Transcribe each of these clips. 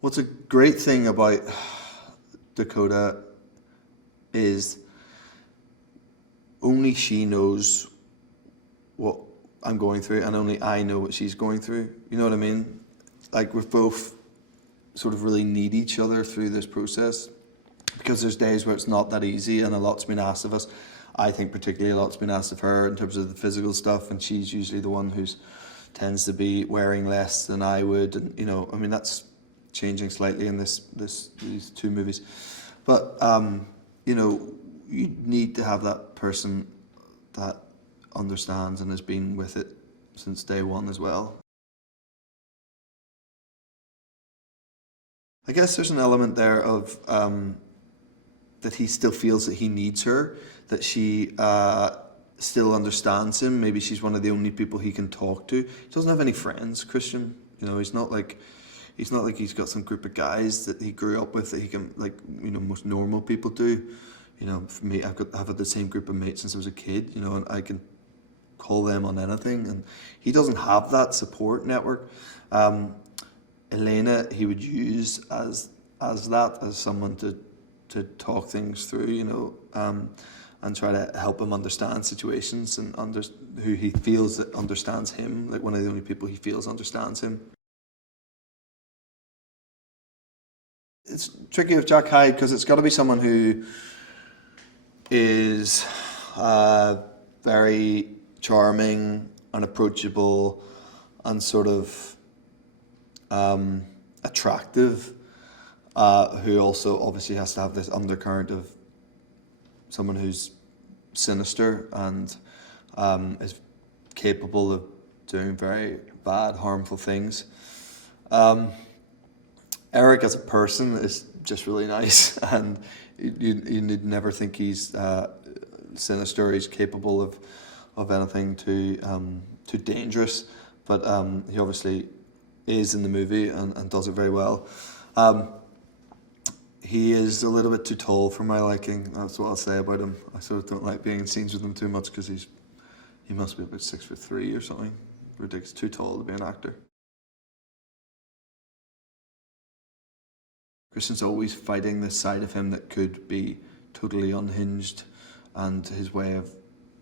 What's a great thing about Dakota is only she knows what I'm going through, and only I know what she's going through. You know what I mean? Like, we've both sort of really need each other through this process, because there's days where it's not that easy, and a lot's been asked of us. I think particularly a lot's been asked of her in terms of the physical stuff, and she's usually the one who tends to be wearing less than I would, and you know, I mean, that's changing slightly in these two movies, but you know, you need to have that person that understands and has been with it since day one as well. I guess there's an element there of that he still feels that he needs her, that she still understands him. Maybe she's one of the only people he can talk to. He doesn't have any friends, Christian. You know, he's not like he's got some group of guys that he grew up with that he can, like, you know, most normal people do. You know, for me, I've had the same group of mates since I was a kid, you know, and I can call them on anything, and he doesn't have that support network. Elena, he would use as someone to talk things through, you know, and try to help him understand situations, and who he feels that understands him, like one of the only people he feels understands him. It's tricky with Jack Hyde because it's got to be someone who is very charming and approachable and sort of attractive, who also obviously has to have this undercurrent of someone who's sinister and is capable of doing very bad, harmful things. Eric as a person is just really nice, and you'd never think he's sinister. He's capable of anything too dangerous, but he obviously is in the movie and does it very well. He is a little bit too tall for my liking. That's what I'll say about him. I sort of don't like being in scenes with him too much because he must be about 6'3" or something. Ridiculous, too tall to be an actor. Christian's always fighting this side of him that could be totally unhinged, and his way of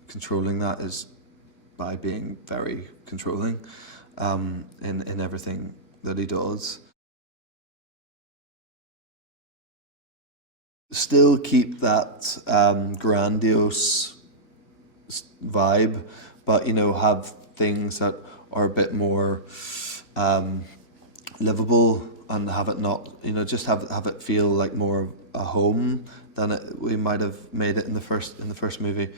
controlling that is by being very controlling in everything that he does. Still keep that grandiose vibe, but you know, have things that are a bit more livable, and have it not, you know, just have it feel like more of a home than we might have made it in the first movie,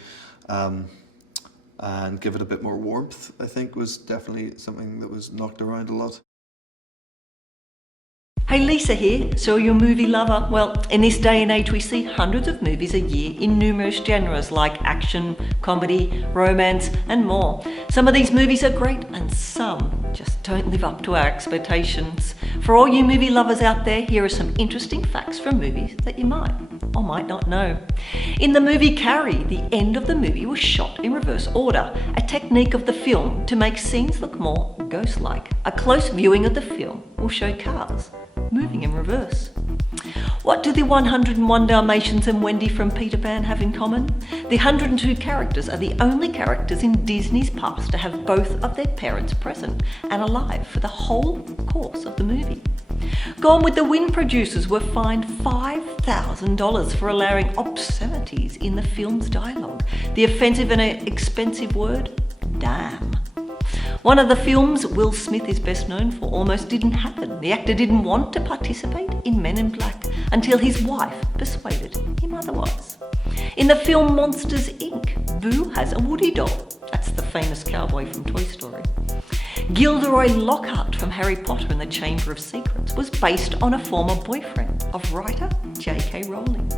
and give it a bit more warmth. I think was definitely something that was knocked around a lot. Hey, Lisa here. So you're a movie lover? Well, in this day and age we see hundreds of movies a year in numerous genres like action, comedy, romance and more. Some of these movies are great and some just don't live up to our expectations. For all you movie lovers out there, here are some interesting facts from movies that you might or might not know. In the movie Carrie, the end of the movie was shot in reverse order, a technique of the film to make scenes look more ghost-like. A close viewing of the film will show cars moving in reverse. What do the 101 Dalmatians and Wendy from Peter Pan have in common? The 102 characters are the only characters in Disney's past to have both of their parents present and alive for the whole course of the movie. Gone with the Wind producers were fined $5,000 for allowing obscenities in the film's dialogue. The offensive and expensive word, damn. One of the films Will Smith is best known for almost didn't happen. The actor didn't want to participate in Men in Black until his wife persuaded him otherwise. In the film Monsters, Inc., Boo has a Woody doll. That's the famous cowboy from Toy Story. Gilderoy Lockhart from Harry Potter and the Chamber of Secrets was based on a former boyfriend of writer J.K. Rowling.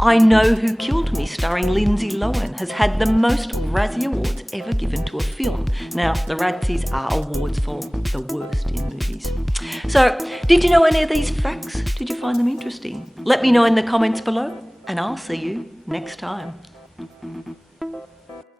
I Know Who Killed Me, starring Lindsay Lohan, has had the most Razzie Awards ever given to a film. Now, the Razzies are awards for the worst in movies. So, did you know any of these facts? Did you find them interesting? Let me know in the comments below, and I'll see you next time.